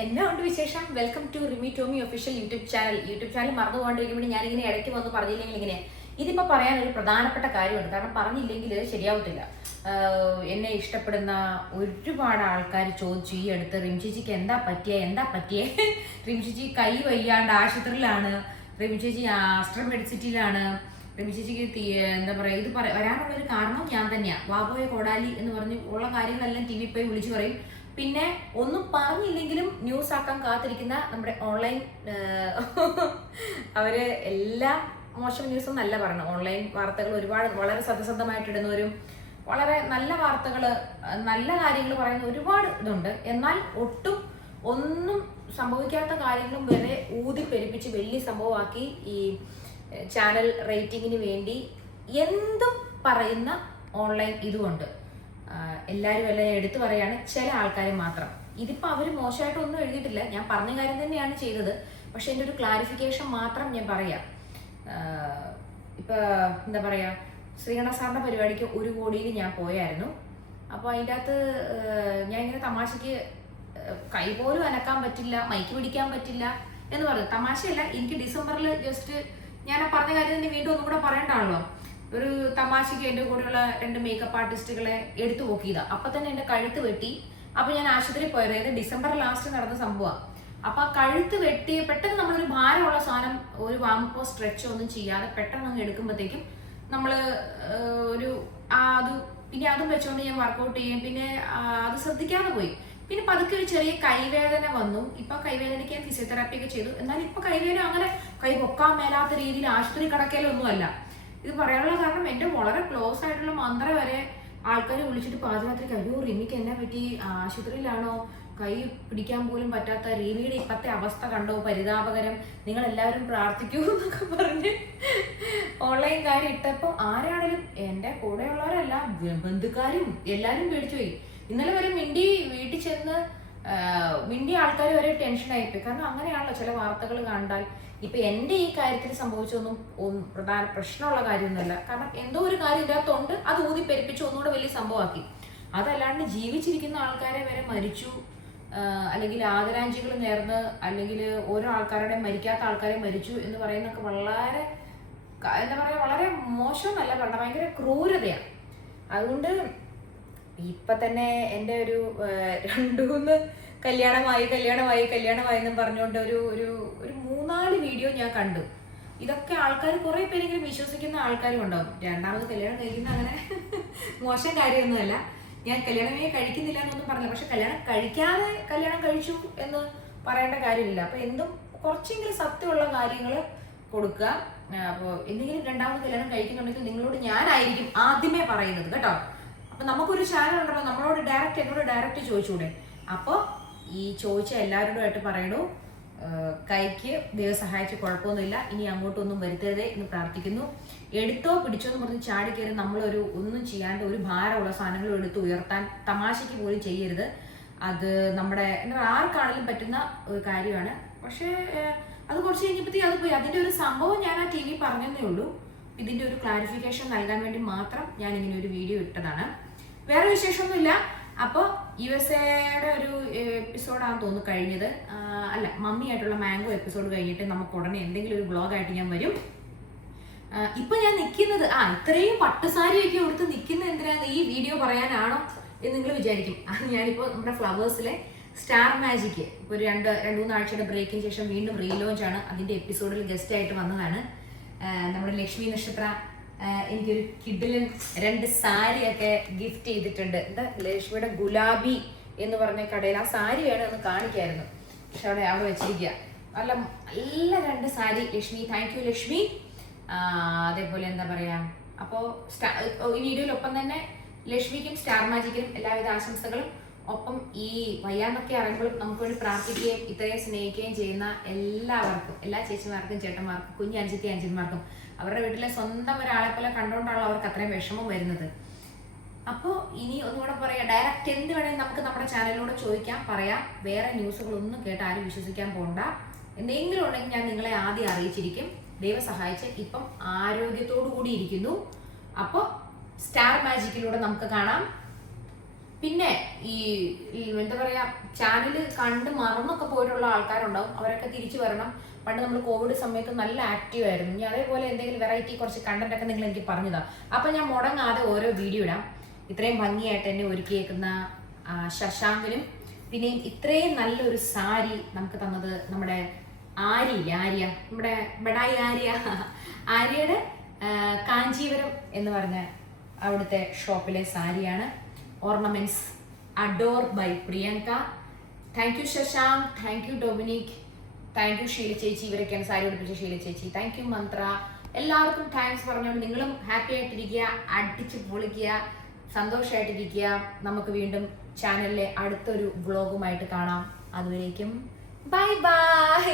എന്നാ ഉണ്ട് വിശേഷം? Welcome to Rimi Tomy official YouTube channel YouTube channel മറന്നു പോകാണ്ടിരിക്കുമ്പോൾ ഇങ്ങനെ ഇടയ്ക്ക് വന്ന് പറഞ്ഞില്ലെങ്കിൽ ഇങ്ങനെ. ഇതിപ്പോ പറയാൻ ഒരു പ്രധാനപ്പെട്ട കാര്യമുണ്ട്. കാരണം പറഞ്ഞില്ലെങ്കിൽ ശരിയാവത്തില്ല. എന്നെ ഇഷ്ടപ്പെടുന്ന ഒരുപാട് ആൾക്കാർ ചോദിച്ചു ഈ അടുത്ത് റിംഷിജിക്ക് എന്താ പറ്റിയ? എന്താ പറ്റിയ? റിംഷിജി കൈ വയ്യാണ്ട് ആശുപത്രിയിലാണ്. റിംഷിജി ആസ്ട്ര മെഡിസിറ്റിയിലാണ്. റിംഷിജിക്ക് എന്താ പറയാ ഇത് പറ വരാനുള്ള ഒരു കാരണം ഞാൻ തന്നെയാണ് വാബോയെ കോടാലി എന്ന് പറഞ്ഞ് ഉള്ള കാര്യങ്ങളെല്ലാം ടി വി പോയി വിളിച്ചു പറയും. പിന്നെ ഒന്നും പറഞ്ഞില്ലെങ്കിലും ന്യൂസ് ആക്കാൻ കാത്തിരിക്കുന്ന നമ്മുടെ ഓൺലൈൻ അവർ എല്ലാ മോശം ന്യൂസും നല്ല പറയണം. ഓൺലൈൻ വാർത്തകൾ ഒരുപാട് വളരെ സത്യസന്ധമായിട്ട് ഇടുന്നവരും വളരെ നല്ല വാർത്തകൾ നല്ല കാര്യങ്ങൾ പറയുന്ന ഒരുപാട് ഇതുണ്ട്. എന്നാൽ ഒട്ടും ഒന്നും സംഭവിക്കാത്ത കാര്യങ്ങളും വരെ ഊതി പെരുപ്പിച്ച് വലിയ സംഭവമാക്കി ഈ ചാനൽ റേറ്റിങ്ങിന് വേണ്ടി എന്തും പറയുന്ന ഓൺലൈൻ ഇതുമുണ്ട്. എല്ലാവരും എല്ലാം എടുത്തു പറയാണ് ചില ആൾക്കാർ മാത്രം. ഇതിപ്പോൾ അവർ മോശമായിട്ടൊന്നും എഴുതിയിട്ടില്ല. ഞാൻ പറഞ്ഞ കാര്യം തന്നെയാണ് ചെയ്തത്. പക്ഷെ എന്റെ ഒരു ക്ലാരിഫിക്കേഷൻ മാത്രം ഞാൻ പറയാം. ഇപ്പോൾ ഇപ്പൊ എന്താ പറയാ ശ്രീകണ്ഠ സാറിന്റെ പരിപാടിക്ക് ഒരു കോടിയിൽ ഞാൻ പോയായിരുന്നു. അപ്പോൾ അതിന്റെ അകത്ത് ഞാൻ ഇങ്ങനെ തമാശയ്ക്ക് കൈ പോലും അനക്കാൻ പറ്റില്ല മൈക്ക് പിടിക്കാൻ പറ്റില്ല എന്ന് പറഞ്ഞു. തമാശയല്ല എനിക്ക് ഡിസംബറിൽ ജസ്റ്റ് ഞാൻ ആ പറഞ്ഞ കാര്യം തന്നെ വീണ്ടും ഒന്നും കൂടെ പറയണ്ടാണല്ലോ ഒരു തമാശയ്ക്ക് എന്റെ കൂടെയുള്ള രണ്ട് മേക്കപ്പ് ആർട്ടിസ്റ്റുകളെ എടുത്തു നോക്കിയതാണ് അപ്പൊ തന്നെ എന്റെ കഴുത്ത് വെട്ടി. അപ്പൊ ഞാൻ ആശുപത്രിയിൽ പോയത്. അതായത് ഡിസംബർ ലാസ്റ്റ് നടന്ന സംഭവമാണ് അപ്പൊ ആ കഴുത്ത് വെട്ടി പെട്ടെന്ന് നമ്മളൊരു ഭാരമുള്ള സാധനം ഒരു വാമപ്പോ സ്ട്രെച്ചോ ഒന്നും ചെയ്യാതെ പെട്ടെന്ന് അങ്ങ് എടുക്കുമ്പോഴത്തേക്കും നമ്മൾ ഒരു അത് പിന്നെ അതും വെച്ചുകൊണ്ട് ഞാൻ വർക്കൗട്ട് ചെയ്യും. പിന്നെ അത് ശ്രദ്ധിക്കാതെ പോയി. പിന്നെ പതുക്കെ ഒരു ചെറിയ കൈവേദന വന്നു. ഇപ്പൊ കൈവേദനയ്ക്ക് ഞാൻ ഫിസിയോതെറാപ്പി ഒക്കെ ചെയ്തു. എന്നാൽ ഇപ്പൊ കൈവേദന അങ്ങനെ കൈ പൊക്കാൻ മേലാത്ത രീതിയിൽ ആശുപത്രി കടക്കലൊന്നും അല്ല ഇത് പറയാനുള്ള കാരണം എന്റെ വളരെ ക്ലോസ് ആയിട്ടുള്ള മന്ത്ര വരെ ആൾക്കാരെ വിളിച്ചിട്ട് പാതിരാത്രിക്ക് അയ്യോ റിമിക്ക് എന്നെ പറ്റി ആശുപത്രിയിലാണോ? കൈ പിടിക്കാൻ പോലും പറ്റാത്ത റിമിയുടെ ഇപ്പത്തെ അവസ്ഥ കണ്ടോ? പരിതാപകരം. നിങ്ങൾ എല്ലാവരും പ്രാർത്ഥിക്കൂ എന്നൊക്കെ പറഞ്ഞ് ഓൺലൈൻ കാര്യം ഇട്ടപ്പോൾ ആരാണെങ്കിലും എന്റെ കൂടെയുള്ളവരല്ല ബന്ധുക്കാരും എല്ലാവരും പേടിച്ചു പോയി. ഇന്നലെ വരെ മിണ്ടി വീട്ടിൽ ചെന്ന് മിണ്ടി ആൾക്കാർ വരെ ടെൻഷൻ ആയിപ്പോയി. കാരണം അങ്ങനെയാണല്ലോ ചില വാർത്തകൾ കണ്ടാൽ. ഇപ്പൊ എന്റെ ഈ കാര്യത്തിൽ സംഭവിച്ചൊന്നും പ്രധാന പ്രശ്നമുള്ള കാര്യമൊന്നുമല്ല. കാരണം എന്തോ ഒരു കാര്യം ഇതിനകത്തുണ്ട് അത് ഊതി പെരുപ്പിച്ചു ഒന്നുകൂടെ വലിയ സംഭവമാക്കി. അതല്ലാണ്ട് ജീവിച്ചിരിക്കുന്ന ആൾക്കാരെ വരെ മരിച്ചു അല്ലെങ്കിൽ ആദരാഞ്ജികൾ നേർന്ന് അല്ലെങ്കിൽ ഓരോ ആൾക്കാരുടെ മരിക്കാത്ത ആൾക്കാരെ മരിച്ചു എന്ന് പറയുന്നൊക്കെ വളരെ എന്താ പറയാ വളരെ മോശം എന്നല്ല പറഞ്ഞ ഭയങ്കര ക്രൂരതയാണ് അതുകൊണ്ട് ഇപ്പൊ തന്നെ എന്റെ ഒരു രണ്ടു മൂന്ന് കല്യാണമായി കല്യാണമായി കല്യാണമായി എന്നും പറഞ്ഞുകൊണ്ട് ഒരു ഒരു ഒരു മൂന്നാൽ വീഡിയോ ഞാൻ കണ്ടു. ഇതൊക്കെ ആൾക്കാർ കുറെ പേരെങ്കിലും വിശ്വസിക്കുന്ന ആൾക്കാരും ഉണ്ടാവും. രണ്ടാമത് കല്യാണം കഴിക്കുന്ന അങ്ങനെ മോശം കാര്യമൊന്നുമല്ല. ഞാൻ കല്യാണമേ കഴിക്കുന്നില്ല എന്നൊന്നും പറഞ്ഞില്ല. പക്ഷെ കല്യാണം കഴിക്കാതെ കല്യാണം കഴിച്ചു എന്ന് പറയേണ്ട കാര്യമില്ല. അപ്പൊ എന്തും കുറച്ചെങ്കിലും സത്യമുള്ള കാര്യങ്ങൾ കൊടുക്കുക. അപ്പോൾ എന്തെങ്കിലും രണ്ടാമത് കല്യാണം കഴിക്കുന്നുണ്ടെങ്കിൽ നിങ്ങളോട് ഞാനായിരിക്കും ആദ്യമേ പറയുന്നത്. കേട്ടോ? അപ്പൊ നമുക്കൊരു ചാനൽ ഉണ്ടല്ലോ. നമ്മളോട് ഡയറക്റ്റ് എന്നോട് ഡയറക്റ്റ് ചോദിച്ചൂടെ? അപ്പോൾ ഈ ചോദിച്ച എല്ലാവരോടുമായിട്ട് പറയണു. കൈക്ക് ദൈവം സഹായിച്ച് കുഴപ്പമൊന്നുമില്ല. ഇനി അങ്ങോട്ടൊന്നും വരുത്തരുതേ എന്ന് പ്രാർത്ഥിക്കുന്നു. എടുത്തോ പിടിച്ചോ എന്ന് പറഞ്ഞ് ചാടി കയറി നമ്മളൊരു ഒന്നും ചെയ്യാണ്ട് ഒരു ഭാരമുള്ള സാധനങ്ങൾ എടുത്ത് ഉയർത്താൻ തമാശയ്ക്ക് പോലും ചെയ്യരുത്. അത് നമ്മുടെ ആർക്കാണെങ്കിലും പറ്റുന്ന ഒരു കാര്യമാണ്. പക്ഷേ അത് കുറച്ച് കഴിഞ്ഞപ്പോഴത്തേക്ക് അത് പോയി. അതിന്റെ ഒരു സംഭവം ഞാൻ ആ ടി വി പറഞ്ഞതേ ഉള്ളൂ. ഇതിന്റെ ഒരു ക്ലാരിഫിക്കേഷൻ നൽകാൻ വേണ്ടി മാത്രം ഞാൻ ഇങ്ങനെ ഒരു വീഡിയോ ഇട്ടതാണ്. വേറെ വിശേഷമൊന്നുമില്ല. അപ്പോൾ യു എസ് എയുടെ ഒരു എപ്പിസോഡാണെന്ന് തോന്നുന്നു കഴിഞ്ഞത്. അല്ല മമ്മിയായിട്ടുള്ള മാംഗോ എപ്പിസോഡ് കഴിഞ്ഞിട്ട് നമുക്ക് ഉടനെ എന്തെങ്കിലും ഒരു ബ്ലോഗായിട്ട് ഞാൻ വരും. ഇപ്പൊ ഞാൻ നിൽക്കുന്നത് ആ ഇത്രയും പട്ടുസാരിയൊക്കെ കൊടുത്ത് നിൽക്കുന്ന എന്തിനാണ് ഈ വീഡിയോ പറയാനാണോ എന്ന് നിങ്ങൾ വിചാരിക്കും. അത് ഞാനിപ്പോ നമ്മുടെ ഫ്ലവേഴ്സിലെ സ്റ്റാർ മാജിക് ഒരു രണ്ട് രണ്ട് മൂന്ന് ആഴ്ചയുടെ ബ്രേക്കിന് ശേഷം വീണ്ടും റീലോഞ്ച് ആണ് അതിന്റെ എപ്പിസോഡിൽ ഗസ്റ്റ് ആയിട്ട് വന്നതാണ് നമ്മുടെ ലക്ഷ്മി നക്ഷത്ര എനിക്കൊരു കിഡിലൻ രണ്ട് സാരിയൊക്കെ ഗിഫ്റ്റ് ചെയ്തിട്ടുണ്ട്. എന്താ ലക്ഷ്മിയുടെ ഗുലാബി എന്ന് പറഞ്ഞ കടയിൽ ആ സാരി വേണം ഒന്ന് കാണിക്കായിരുന്നു. പക്ഷെ അവിടെ അവിടെ വെച്ചിരിക്കുക. നല്ല നല്ല രണ്ട് sari Lakshmi. Thank you Lakshmi. അതേപോലെ എന്താ പറയാ? അപ്പോൾ ഈ വീഡിയോയിലൊപ്പം തന്നെ ലക്ഷ്മിക്കും സ്റ്റാർ മാജിക്കിനും എല്ലാവിധ ആശംസകളും ഒപ്പം ഈ വയ്യാന്നൊക്കെ അറിയുമ്പോഴും നമുക്ക് വേണ്ടി പ്രാർത്ഥിക്കുകയും ഇത്രയും സ്നേഹിക്കുകയും ചെയ്യുന്ന എല്ലാവർക്കും എല്ലാ ചേച്ചിമാർക്കും ചേട്ടന്മാർക്കും കുഞ്ഞു അഞ്ചത്തി അഞ്ചന്മാർക്കും അവരുടെ വീട്ടിലെ സ്വന്തം ഒരാളെ പോലെ കണ്ടുകൊണ്ടാണല്ലോ അവർക്ക് അത്രയും വിഷമം വരുന്നത്. അപ്പോൾ ഇനി ഒന്നുകൂടെ പറയാം. ഡയറക്റ്റ് എന്ത് വേണമെങ്കിലും നമുക്ക് നമ്മുടെ ചാനലിലൂടെ ചോദിക്കാം പറയാം. വേറെ ന്യൂസുകളൊന്നും കേട്ട് ആരും വിശ്വസിക്കാൻ പോകണ്ട എന്തെങ്കിലും ഉണ്ടെങ്കിൽ ഞാൻ നിങ്ങളെ ആദ്യം അറിയിച്ചിരിക്കും. ദൈവം സഹായിച്ച് ഇപ്പം ആരോഗ്യത്തോടു കൂടി ഇരിക്കുന്നു. അപ്പോൾ സ്റ്റാർ മാജിക്കിലൂടെ നമുക്ക് കാണാം. പിന്നെ ഈ എന്താ പറയാ ചാനൽ കണ്ട് മറന്നൊക്കെ പോയിട്ടുള്ള ആൾക്കാരുണ്ടാവും. അവരൊക്കെ തിരിച്ചു വരണം. പണ്ട് നമ്മൾ കോവിഡ് സമയത്ത് നല്ല ആക്റ്റീവ് ആയിരുന്നു. ഇനി അതേപോലെ എന്തെങ്കിലും വെറൈറ്റി കുറച്ച് കണ്ടന്റ് ഒക്കെ നിങ്ങൾ എനിക്ക് പറഞ്ഞതാ. അപ്പൊ ഞാൻ മുടങ്ങാതെ ഓരോ വീഡിയോ ഇടാം. ഇത്രയും ഭംഗിയായിട്ട് എന്നെ ഒരുക്കിയേക്കുന്ന ശശാങ്കനും. പിന്നെ ഇത്രയും നല്ലൊരു സാരി നമുക്ക് തന്നത് നമ്മുടെ ആര്യ ആര്യ. നമ്മുടെ ബഡായി ആര്യ. ആര്യയുടെ കാഞ്ചീപുരം എന്ന് പറഞ്ഞ അവിടുത്തെ ഷോപ്പിലെ സാരിയാണ്. Ornaments Adore by Priyanka thank you Shashank thank you Dominic thank you Sheela ചേച്ചി. ഇവരൊക്കെയാണ് സാരി ഉടുപ്പിച്ച ഷീല ചേച്ചി. Thank you Mantra. എല്ലാവർക്കും താങ്ക്സ് പറഞ്ഞുകൊണ്ട് നിങ്ങളും ഹാപ്പി ആയിട്ടിരിക്കുക അടിച്ച് പൊളിക്കുക സന്തോഷമായിട്ടിരിക്കുക നമുക്ക് വീണ്ടും ചാനലിലെ അടുത്തൊരു വ്ളോഗുമായിട്ട് കാണാം. അതുവരേക്കും ബൈ ബൈ